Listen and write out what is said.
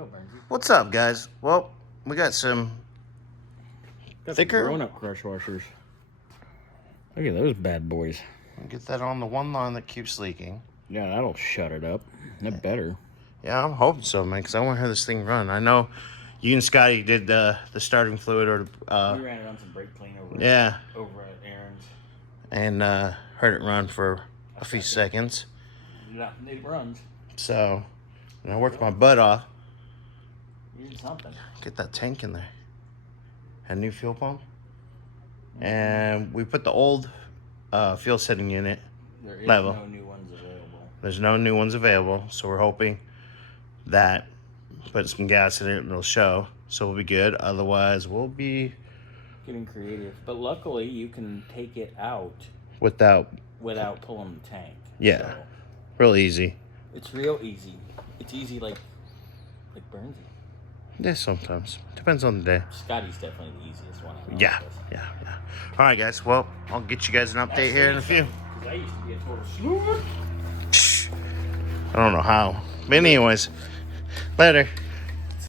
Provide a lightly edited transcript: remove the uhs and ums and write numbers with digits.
go, Bernsey. What's up, guys? Well, we got some thicker grown-up crush washers. Look at those bad boys. Get that on the one line that keeps leaking. Yeah, that'll shut it up. That better. Yeah, I'm hoping so, man, because I want to have this thing run. I know you and Scotty did the starting fluid or we ran it on some brake clean over at Aaron's. And heard it run for a few seconds. Yeah, it runs. So, I worked my butt off. You did something. Get that tank in there. Had a new fuel pump. And we put the old fuel setting unit level. There is no new ones available. There's no new ones available, so we're hoping that put some gas in it and it'll show. So we'll be good. Otherwise, we'll be getting creative. But luckily, you can take it out without pulling the tank. Yeah, so real easy. It's real easy. It's easy like Bernsey. Yeah, sometimes. Depends on the day. Scotty's definitely the easiest one. Yeah. All right, guys. Well, I'll get you guys an update here in a few. Because I used to be a total snoozer. I don't know how. But anyways, later.